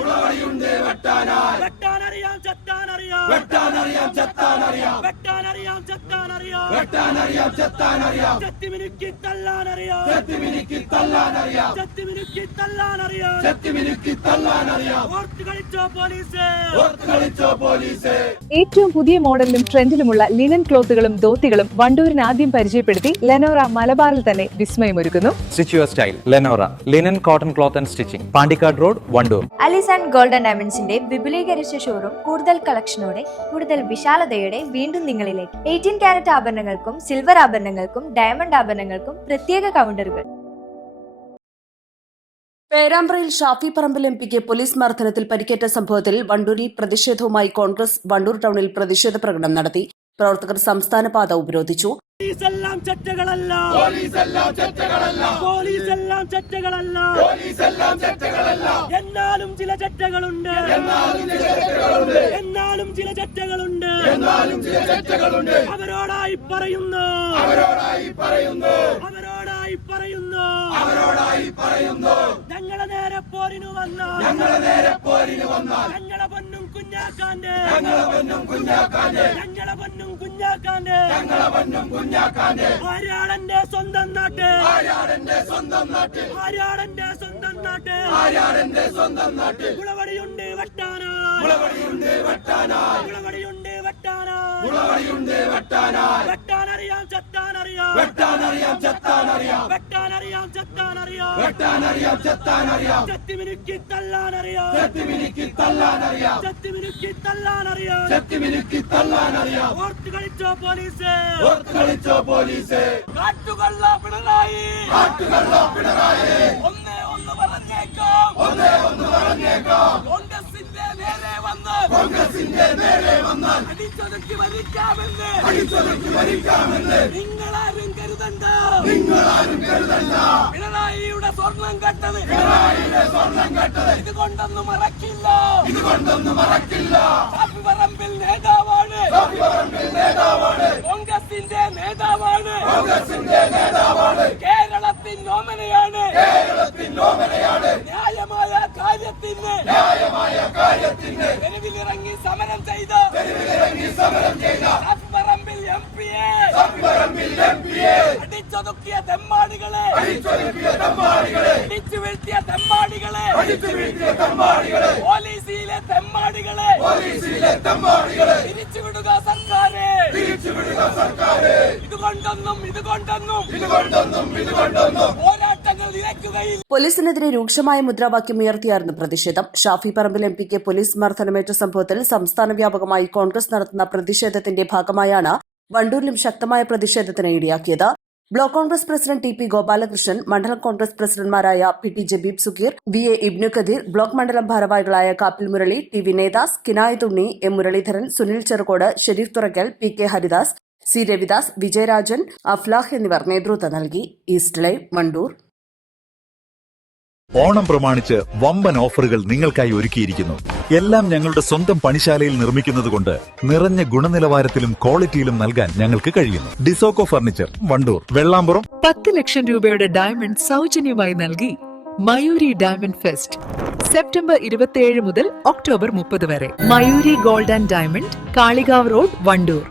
ഉളവടിയുണ്ട് വെട്ടാനായി. വെട്ടാനറിയാം ചത്താനറിയാം. വെട്ടാനറിയാം ചത്താനറിയാം. വെട്ടാനറിയാം ചത്താനറിയാം. വെട്ടാനറിയാം ചത്താനറിയാം. ചത്തിമിനുക്കി തല്ലാനറിയാം. ചത്തിമിനുക്കി തല്ലാനറിയാം. ചത്തിമിനുക്കി തല്ലാനറിയാം. ചത്തിമിനുക്കി തല്ലാനറിയാം. ഓർത്ത് കളിച്ചോ പോലീസ്. ഓർത്ത് കളിച്ചോ പോലീസ്. ഏറ്റവും പുതിയ മോഡലിലും ട്രെൻഡിലുമുള്ള ലിനൻ ക്ലോത്തുകളും ധോത്തികളും വണ്ടൂരിന് ആദ്യം പരിചയപ്പെടുത്തി ലെനോറ മലബാറിൽ തന്നെ വിസ്മയമൊരുക്കുന്നു. Stitch your style. Lenora. Linen, cotton cloth and stitching. Pandikad Road, Vandoor. Alis and golden ഡയമണ്ട്സിന്റെ വിപുലീകരിച്ച ഷോറൂം കൂടുതൽ കളക്ഷനോടെ കൂടുതൽ വിശാലതയോടെ വീണ്ടും നിങ്ങളിലേക്ക്. 18 കാരറ്റ് ആഭരണങ്ങൾക്കും സിൽവർ ആഭരണങ്ങൾക്കും ഡയമണ്ട് ആഭരണങ്ങൾക്കും പ്രത്യേക കൗണ്ടറുകൾ. പേരാമ്പ്രയിൽ ഷാഫി പറമ്പിൽ എംപിക്ക് പോലീസ് മർദ്ദനത്തിൽ പരിക്കേറ്റ സംഭവത്തിൽ വണ്ടൂരിൽ പ്രതിഷേധവുമായി കോൺഗ്രസ് വണ്ടൂർ ടൗണിൽ പ്രതിഷേധ പ്രകടനം നടത്തി. പ്രവർത്തകർ സംസ്ഥാന പാത ഉപരോധിച്ചു. പോലീസെല്ലാം ചെറ്റകളല്ല. പോലീസെല്ലാം ചെറ്റകളല്ല. പോലീസെല്ലാം ചെറ്റകളല്ല. പോലീസെല്ലാം ചെറ്റകളല്ല. എന്നാലും ചില ചെറ്റകളുണ്ട്. എന്നാലും ചില ചെറ്റകളുണ്ട്. എന്നാലും ചില ചെറ്റകളുണ്ട്. എന്നാലും ചില ചെറ്റകളുണ്ട്. അവരോടായി പറയുന്നു. അവരോടായി പറയുന്നു. അവരോടായി പറയുന്നു. അവരോടായി പറയുന്നു. ഞങ്ങളെ നേരെ പോരിനു വന്നാൽ. ഞങ്ങളെ നേരെ പോരിന് വന്നാൽ. ഞങ്ങളെ പൊന്നും കുഞ്ഞാക്കാന്റെ. ഞങ്ങളെ പൊന്നും കുഞ്ഞാക്കാന്റെ. ഞങ്ങളെ പൊന്നും കുഞ്ഞാക്കാന്റെ. ഞങ്ങളെ പൊന്നും കുഞ്ഞാക്കാന്റെ. ആര്യാടന്റെ സ്വന്തം നാട്ട്. ആര്യാടന്റെ സ്വന്തം നാട്ട്. ആര്യാടന്റെ സ്വന്തം നാട്ട്. ആര്യാടന്റെ സ്വന്തം നാട്ട്. ഉളവടിയുണ്ട് വെട്ടാനായി. ഉളവടിയുണ്ട് വെട്ടാനായി. ഉളവടിയുണ്ട് വെട്ടാനായി. ഉളവടിയുണ്ട് വെട്ടാനായി. വെട്ടാനറിയാം ചത്താനറിയാം. വെട്ടാനറിയാം ചത്താനറിയാം. വെട്ടാനറിയാം ചത്താനറിയാം. വെട്ടാനറിയാം ചത്താനറിയാം. ചത്തിമിനുക്കി തല്ലാനറിയാം. ചത്തിമിനുക്കി തല്ലാനറിയാം. ചത്തിമിനുക്കി തല്ലാനറിയാം. ചത്തിമിനുക്കി തല്ലാനറിയാം. ഓർത്ത് കളിച്ചോ പോലീസ്. ഓർത്ത് കളിച്ചോ പോലീസ്. കാട്ടുകള്ള പിണറായി. കാട്ടുകള്ള പിണറായി. ഒന്നേ ഒന്ന് പറഞ്ഞേക്കാം. ഒന്നേ ഒന്ന് പറഞ്ഞേക്കാം. കോൺഗ്രസിന്റെ നേരെ വന്ന്. കോൺഗ്രസിന്റെ നേരെ വന്നാൽ അടിച്ചൊതുക്കി ഭരിക്കാമെന്ന്. അടിച്ചൊതുക്കി ഭരിക്കാമെന്ന് നിങ്ങളാരും കരുതണ്ട. നിങ്ങളാരും കരുതണ്ട. പിണറായിയുടെ സ്വർണം കെട്ടത്. പിണറായിയുടെ സ്വർണം കെട്ടത് ഇതുകൊണ്ടൊന്നും മറക്കില്ല. ഇതുകൊണ്ടൊന്നും മറക്കില്ല. ഷാഫി പറമ്പിൽ നേതാവാണ്. ഷാഫി പറമ്പിൽ നേതാവാണ്. കോൺഗ്രസിന്റെ നേതാവാണ്. കോൺഗ്രസിന്റെ നേതാവാണ്. കേരളത്തിൻ ഓമനയാണ്. കേരളത്തിൻ ഓമനയാണ്. ന്യായമായ കാര്യത്തിന്. ന്യായമായ കാര്യത്തിന് തെരുവിലിറങ്ങി സമരം ചെയ്ത. തെരുവിലിറങ്ങി സമരം ചെയ്ത ഷാഫി പറമ്പിൽ എംപിയെ. ഷാഫി പറമ്പിൽ എംപിയെ അടിച്ചൊതുക്കിയ തെമ്മാടികളെ. അടിച്ചൊതുക്കിയ തെമ്മാടികളെ. അടിച്ചു വീഴ്ത്തിയ തെമ്മാടികളെ. അടിച്ചു വീഴ്ത്തിയ തെമ്മാടികളെ. പോലീസിലെ തെമ്മാടികളെ. പോലീസിലെ തെമ്മാടികളെ. തിരിച്ചുവിടുക സർക്കാരെ. തിരിച്ചുവിടുക സർക്കാരെ. ഇതുകൊണ്ടൊന്നും ഇതുകൊണ്ടൊന്നും ഇതുകൊണ്ടൊന്നും പോരാട്ടങ്ങൾ നിലയ്ക്കുകയില്ല. പോലീസിനെതിരെ രൂക്ഷമായ മുദ്രാവാക്യം ഉയർത്തിയായിരുന്നു പ്രതിഷേധം. ഷാഫി പറമ്പിൽ എംപിക്ക് പോലീസ് മർദ്ദനമേറ്റ സംഭവത്തിൽ സംസ്ഥാന വ്യാപകമായി കോൺഗ്രസ് നടത്തുന്ന പ്രതിഷേധത്തിന്റെ ഭാഗമായാണ് വണ്ടൂരിലും ശക്തമായ പ്രതിഷേധത്തിന് ഇടയാക്കിയത്. Block Congress president T P Gopalakrishnan, മണ്ഡലം കോൺഗ്രസ് പ്രസിഡന്റുമാരായ P T Jabeeb Sugeer, V A Ibnu Kadeer, block മണ്ഡലം ഭാരവാഹികളായ Kappil Murali, T Vinedas, Kinai Thunni, M Muraleedharan, Sunil Cherukode, Sharif Thurakkal, P K Haridas, C Ravidas, Vijayarajan, Aflah എന്നിവർ നേതൃത്വം നൽകി. East live Wandoor. ഓണം പ്രമാണിച്ച് വമ്പൻ ഓഫറുകൾ നിങ്ങൾക്കായി ഒരുക്കിയിരിക്കുന്നു. എല്ലാം ഞങ്ങളുടെ സ്വന്തം പണിശാലയിൽ നിർമ്മിക്കുന്നതുകൊണ്ട് നിറഞ്ഞ ഗുണനിലവാരത്തിലും ക്വാളിറ്റിയിലും നൽകാൻ ഞങ്ങൾക്ക് കഴിയുന്നു. ഡിസോക്കോ ഫർണിച്ചർ, വണ്ടൂർ, വെള്ളാമ്പുറം. 10 ലക്ഷം രൂപയുടെ ഡയമണ്ട് സൗജന്യമായി നൽകി മയൂരി ഡയമണ്ട് ഫെസ്റ്റ് സെപ്റ്റംബർ 27 മുതൽ ഒക്ടോബർ 30 വരെ. Mayuri gold and diamond, Kalikavu road, Wandoor.